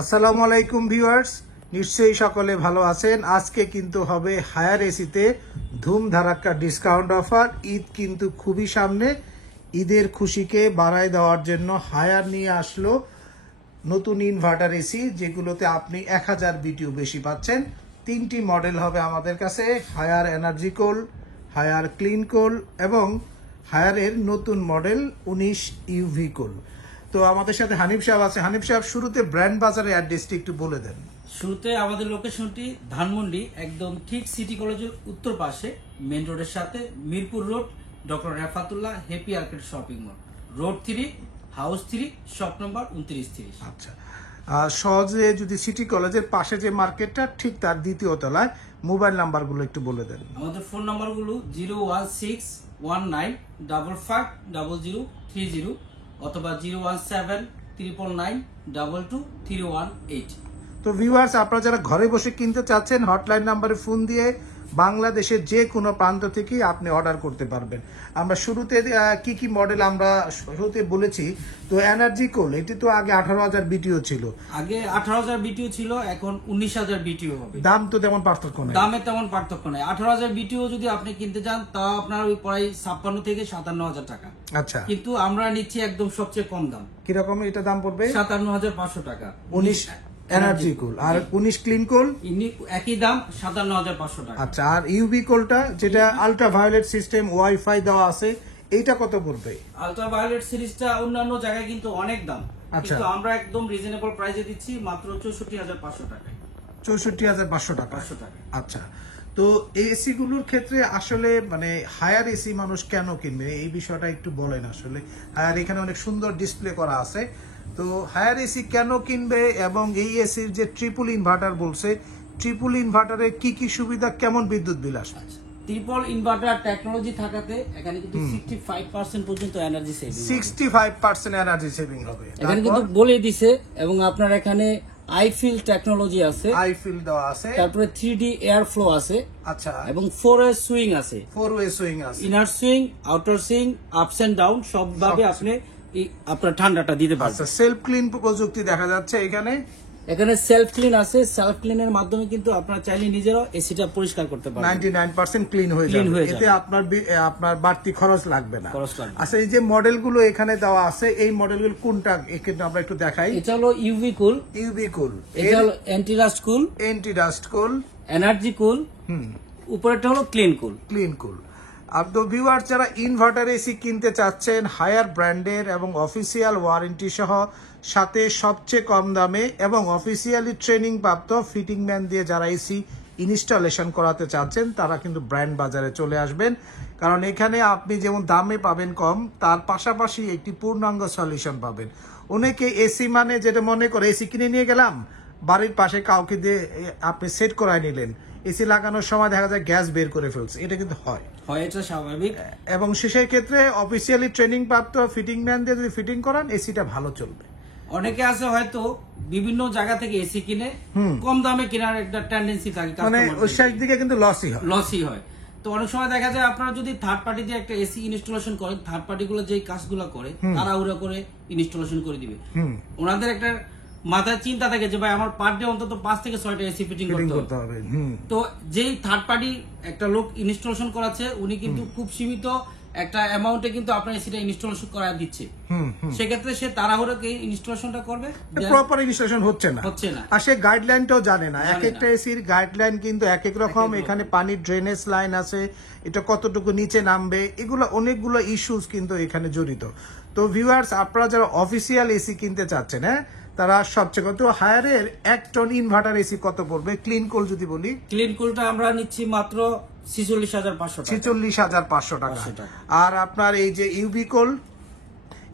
আসসালামু আলাইকুম ভিউয়ার্স, নিশ্চয়ই সকলে ভালো আছেন। আজকে কিন্তু হবে হায়ার এসিতে ধুম ধারাক্কা ডিসকাউন্ট অফার। ঈদ কিন্তু খুবই সামনে, ঈদের খুশিকে বাড়ায় দেওয়ার জন্য হায়ার নিয়ে আসলো নতুন ইনভার্টার এসি, যেগুলোতে আপনি 1000 বিটিউ বেশি পাচ্ছেন। 3টি মডেল হবে আমাদের কাছে, হায়ার এনার্জি কোল, হায়ার ক্লিন কোল এবং হায়ারের নতুন মডেল 19 ইউভি কোল। তো আমাদের সাথে হানিফ সাহেব আছে। হানিফ সাহেব, শুরুতে ব্র্যান্ড বাজারের অ্যাড্রেসটি একটু বলে দেন। শুরুতে আমাদের লোকেশনটি ধানমন্ডি, একদম ঠিক সিটি কলেজের উত্তর পাশে, মেন রোডের সাথে, Mirpur road, doctor Refatullah happy arcade shopping mall, road 3, house 3, shop number 2930। আচ্ছা, সহজে যদি সিটি কলেজের পাশে যে মার্কেটটা, ঠিক তার দ্বিতীয় তলায়। মোবাইল নাম্বারগুলো একটু বলে দেন। আমাদের ফোন নাম্বারগুলো 01619550030 অথবা 01799922318। তো ভিউয়ার্স, আপনারা যারা ঘরে বসে কিনতে চাচ্ছেন, হটলাইন নাম্বারে ফোন দিয়ে বাংলাদেশের যে কোনো প্রান্ত থেকেই আপনি অর্ডার করতে পারবেন। আমরা শুরুতে কি কি মডেল আমরা শুরুতে বলেছি। তো এনার্জি কোল, এটি তো আগে 18,000 বিটিও ছিল, আগে 18,000 বিটিও ছিল, এখন 19,000 বিটিও হবে। দাম তো তেমন পার্থক্য নেই, দামে তেমন পার্থক্য নেই। 18,000 বিটিও যদি আপনি কিনতে চান, তাও আপনার ওই প্রায় 56 থেকে 57,000 টাকা। আচ্ছা, কিন্তু আমরা নিচ্ছি একদম সবচেয়ে কম দাম। কিরকম এটা দাম পড়বে? 57,500 টাকা 19 এনার্জি কোল। আর 19 ক্লিন কোল একই দাম, 57,500 টাকা। আচ্ছা, আর ইউভি কোলটা যেটা আলট্রা ভায়োলেট সিস্টেম, ওয়াইফাই দেওয়া আছে, এইটা কত পড়বে? আলট্রা ভায়োলেট সিরিজটা অন্যান্য জায়গায় কিন্তু অনেক দাম, আচ্ছা, কিন্তু আমরা একদম রিজনেবল প্রাইসে দিচ্ছি মাত্র 64,500 টাকা। 64,500 টাকা। আচ্ছা, তো এসি গুলোর ক্ষেত্রে আসলে মানে হায়ার এসি মানুষ কেন কিনবে, এই বিষয়টা একটু বলেন আসলে। হায়ার এখানে অনেক সুন্দর ডিসপ্লে করা আছে, তো হায়ার এসি কেন কিনবে এবং এই এসির যে ট্রিপল ইনভার্টার বলছে, ট্রিপল ইনভার্টারে কি কি সুবিধা, কেমন বিদ্যুৎ বিল আসবে? ট্রিপল ইনভার্টার টেকনোলজি থাকাতে এখানে কিন্তু 65% পর্যন্ত এনার্জি সেভিং, 65% এনার্জি সেভিং হবে এখানে কিন্তু বলে দিছে। এবং আপনার এখানে আইফিল টেকনোলজি আছে, আইফিল দেওয়া আছে, তারপরে 3D এয়ার ফ্লো আছে, আচ্ছা, এবং 4 ওয়ে সুইং আছে, 4 ওয়ে সুইং আছে, inner swing, outer swing, ups and down সবভাবে আপনি আপনার ঠান্ডাটা দিতে পারবেন। আচ্ছা, সেলফ ক্লিন প্রযুক্তি দেখা যাচ্ছে এখানে। এখানে সেলফ ক্লিন আছে, সেলফ ক্লিনের মাধ্যমে কিন্তু আপনারা চাইলে নিজেরাও এসিটা পরিষ্কার করতে পারবেন। 99% ক্লিন হয়ে যাবে, এতে আপনার বাড়তি খরচ লাগবে না। আচ্ছা, এই যে মডেলগুলো এখানে দেওয়া আছে, এই মডেলগুলো কোনটা কিন্তু আমরা একটু দেখাই। এটা হলো ইউভি কুল, ইউভি কুল, এটা হলো অ্যান্টি ডাস্ট কুল, অ্যান্টি ডাস্ট কুল, এনার্জি কুল, উপরেরটা হলো ক্লিন কুল। ক্লিন কুল। আর তো ভিউয়ার, যারা ইনভার্টার এসি কিনতে চাচ্ছেন হায়ার ব্র্যান্ডের এবং অফিসিয়াল ওয়ারেন্টি সহ, সাথে সবচেয়ে কম দামে এবং অফিসিয়ালি ট্রেনিং প্রাপ্ত ফিটিং ম্যান দিয়ে যারা এসি ইনস্টলেশন করাতে চাচ্ছেন, তারা কিন্তু ব্র্যান্ড বাজারে চলে আসবেন। কারণ এখানে আপনি যেমন দামে পাবেন কম, তার পাশাপাশি একটি পূর্ণাঙ্গ সলিউশন পাবেন। অনেকে এসি মানে যেটা মনে করে, এসি কিনে নিয়ে গেলাম, বাড়ির পাশে কাউকে দিয়ে আপনি সেট করায় নিলেন, এসি লাগানোর সময় দেখা যায় গ্যাস বের করে ফেলছে, এটা কিন্তু হয়, এটা স্বাভাবিক। এবং শেষের ক্ষেত্রে অফিসিয়ালি ট্রেনিং প্রাপ্ত ফিটিং ম্যান দিয়ে যদি ফিটিং করান, এসিটা ভালো চলবে। অনেকে আছে হয়তো বিভিন্ন জায়গা থেকে এসি কিনে কম দামে কেনার একটা টেন্ডেন্সি থাকে, মানে ওই সাইড দিকে কিন্তু লসই হয়। তো অনেক সময় দেখা যায় আপনারা যদি থার্ড পার্টি দিয়ে একটা এসি ইনস্টলেশন করেন, থার্ড পার্টি গুলো যে কাজগুলো করে তারা ওরা করে ইনস্টলেশন করে দিবে। ওনাদের একটা মাথায় চিন্তা থাকে যে ভাই আমার পার ডে অন্তত 5 থেকে 6টা এসি ফিটিং করতে হবে। তো যেই থার্ড পার্টি একটা লোক ইনস্টলেশন করাচ্ছে, উনি কিন্তু খুব সীমিত একটা অ্যামাউন্টে কিন্তু আপনার এসিটা ইনস্টলেশন করা দিচ্ছে। সেক্ষেত্রে সে তাড়াহুড়োকে ইনস্টলেশনটা করবে, প্রপার ইনস্টলেশন হচ্ছে না, আর সে গাইডলাইনটাও জানে না। এক একটা এসির গাইডলাইন কিন্তু এক এক রকম। এখানে পানির ড্রেনেজ লাইন আছে, এটা কতটুকু নিচে নামবে, এগুলো অনেকগুলো ইস্যুস কিন্তু এখানে জড়িত। তো ভিউয়ার্স, আপনারা যারা অফিসিয়াল এসি কিনতে চাচ্ছেন, তারা সবচেয়ে কত হায়ারের 1 টন ইনভার্টার এসি কত পড়বে? ক্লিন কোল যদি বলি, ক্লিন কোলটা আমরা নিচ্ছি মাত্র 46,500 টাকা। আর আপনার এই যে ইউভি কোল,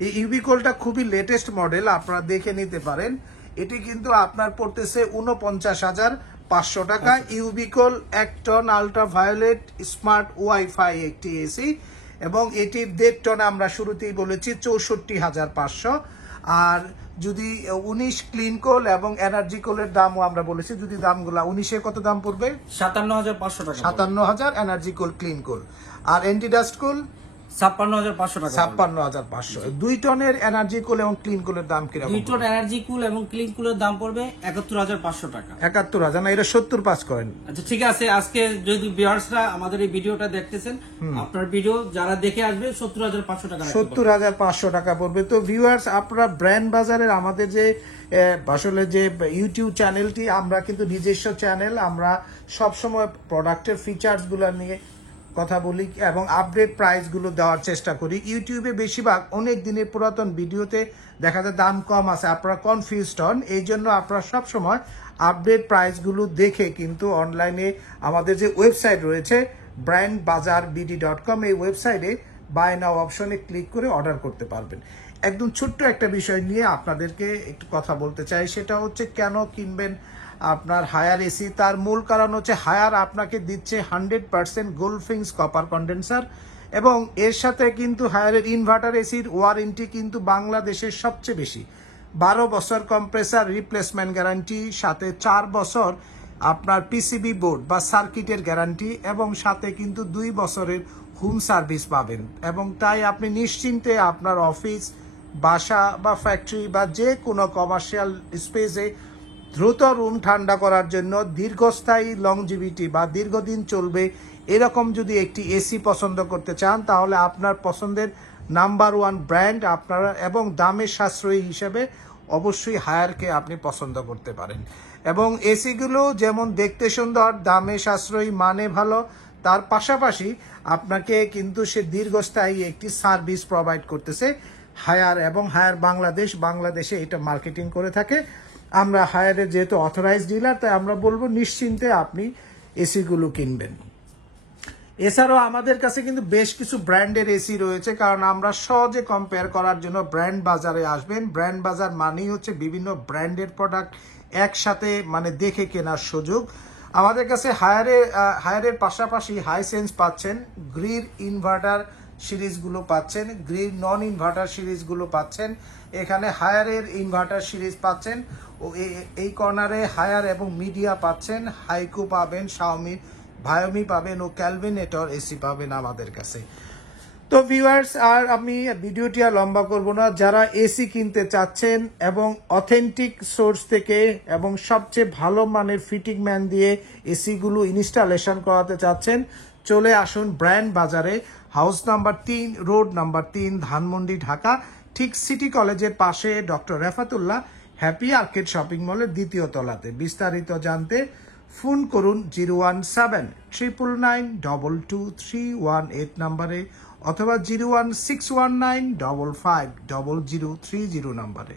এই ইউভি কোলটা খুবই লেটেস্ট মডেল, আপনারা দেখে নিতে পারেন। এটি কিন্তু আপনার পড়তেছে 49,500 টাকা। UV cool 1 ton ultra violet smart WiFi একটি এসি, এবং এটি 1.5 টন আমরা শুরুতেই বলেছি 64,500। আর যদি 19 ক্লিন কোল এবং এনার্জি কোলের দামও আমরা বলেছি, যদি দামগুলা 19-এ কত দাম পড়বে? 57,500 টাকা। 57,000 এনার্জি কোল ক্লিন কোল। আর অ্যান্টি ডাস্ট কোল 56,500 টাকা। 56,500। 2 টনের এনার্জি কুল এবং ক্লিন কুলের দাম কিরকম? 2 টন এনার্জি কুল এবং ক্লিন কুলের দাম পড়বে 71,500 টাকা। 71,000 না, এটা 70 করেন। আচ্ছা ঠিক আছে, আজকে যদি ভিউয়ার্সরা আমাদের এই ভিডিওটা দেখতেছেন, আপনার ভিডিও যারা দেখে আসবে 70,500 টাকা। 70,500 টাকা পড়বে। তো ভিউয়ার্স, আপনারা ব্র্যান্ড বাজারের আমাদের যে আসলে যে ইউটিউব চ্যানেলটি, আমরা কিন্তু নিজস্ব চ্যানেল, আমরা সবসময় প্রোডাক্টের ফিচার্স গুলা নিয়ে কথা বলি এবং আপডেট প্রাইস গুলো দেওয়ার চেষ্টা করি। ইউটিউবে বেশিরভাগ অনেক দিনের পুরাতন ভিডিওতে দেখা যায় দাম কম আছে, আপনারা কনফিউজড হন। এই জন্য আপনারা সবসময় আপডেট প্রাইস গুলো দেখে কিন্তু অনলাইনে আমাদের যে ওয়েবসাইট রয়েছে brandbazarbd.com, এই ওয়েবসাইটে বাই নাও অপশনে ক্লিক করে অর্ডার করতে পারবেন। একদম ছোট্ট একটা বিষয় নিয়ে আপনাদেরকে একটু কথা বলতে চাই, সেটা হচ্ছে কেন কিনবেন আপনার হায়ার এসি। তার মূল কারণ হচ্ছে হায়ার আপনাকে দিচ্ছে 100% গোল্ডফিংস কপার কন্ডেন্সার, এবং এর সাথে কিন্তু হায়ারের ইনভার্টার এসির ওয়ারেন্টি কিন্তু বাংলাদেশের সবচেয়ে বেশি। 12 বছর কম্প্রেসার রিপ্লেসমেন্ট গ্যারান্টি, সাথে 4 বছর আপনার পিসিবি বোর্ড বা সার্কিটের গ্যারান্টি, এবং সাথে কিন্তু 2 বছরের হোম সার্ভিস পাবেন। এবং তাই আপনি নিশ্চিন্তে আপনার অফিস, বাসা বা ফ্যাক্টরি বা যে কোনো কমার্শিয়াল স্পেসে দ্রুত রুম ঠান্ডা করার জন্য দীর্ঘস্থায়ী লংজিভিটি বা দীর্ঘদিন চলবে এরকম যদি একটি এসি পছন্দ করতে চান, তাহলে আপনার পছন্দের নাম্বার 1 ব্র্যান্ড আপনারা এবং দামের সাশ্রয়ী হিসেবে অবশ্যই হায়ারকে আপনি পছন্দ করতে পারেন। এবং এসিগুলো যেমন দেখতে সুন্দর, দামে সাশ্রয়ী, মানে ভালো, তার পাশাপাশি আপনাকে কিন্তু সে দীর্ঘস্থায়ী একটি সার্ভিস প্রোভাইড করতেছে হায়ার। এবং হায়ার বাংলাদেশে এটা মার্কেটিং করে থাকে। আমরা হায়ারের যেহেতু অথরাইজ ডিলার, তাই আমরা বলবো নিশ্চিন্তে আপনি এসিগুলো কিনবেন। এছাড়াও আমাদের কাছে কিন্তু বেশ কিছু ব্র্যান্ডের এসি রয়েছে, কারণ আমরা সহজে কম্পেয়ার করার জন্য ব্র্যান্ড বাজারে আসবেন। ব্র্যান্ড বাজার মানেই হচ্ছে বিভিন্ন ব্র্যান্ডের প্রোডাক্ট একসাথে মানে দেখে কেনার সুযোগ। আমাদের কাছে হায়ারের পাশাপাশি হাইসেন্স পাচ্ছেন, গ্রির ইনভার্টার সিরিজগুলো পাচ্ছেন, গ্রির নন ইনভার্টার সিরিজগুলো পাচ্ছেন, এখানে হায়ারের ইনভার্টার সিরিজ পাচ্ছেন, ও এই কর্নারে হায়ার এবং মিডিয়া পাচ্ছেন, হাইকো পাবেন, শাওমি ভায়োমি পাবেন ও ক্যালভিনেটর এসি পাবেন আমাদের কাছে। তো ভিউয়ার্স, আর আমি ভিডিওটি আর লম্বা করব না। যারা এসি কিনতে চাচ্ছেন এবং অথেন্টিক সোর্স থেকে এবং সবচেয়ে ভালো মানের ফিটিং ম্যান দিয়ে এসিগুলো ইনস্টলেশন করাতে চাচ্ছেন, চলে আসুন ব্র্যান্ড বাজারে, house number 3, road number 3, Dhanmondi, Dhaka, ঠিক সিটি কলেজের পাশে doctor Refatullah happy arcade shopping মলের 2য় তলাতে। বিস্তারিত জানতে ফোন করুন 01799922318 নম্বরে, অথবা 01619550030 নম্বরে।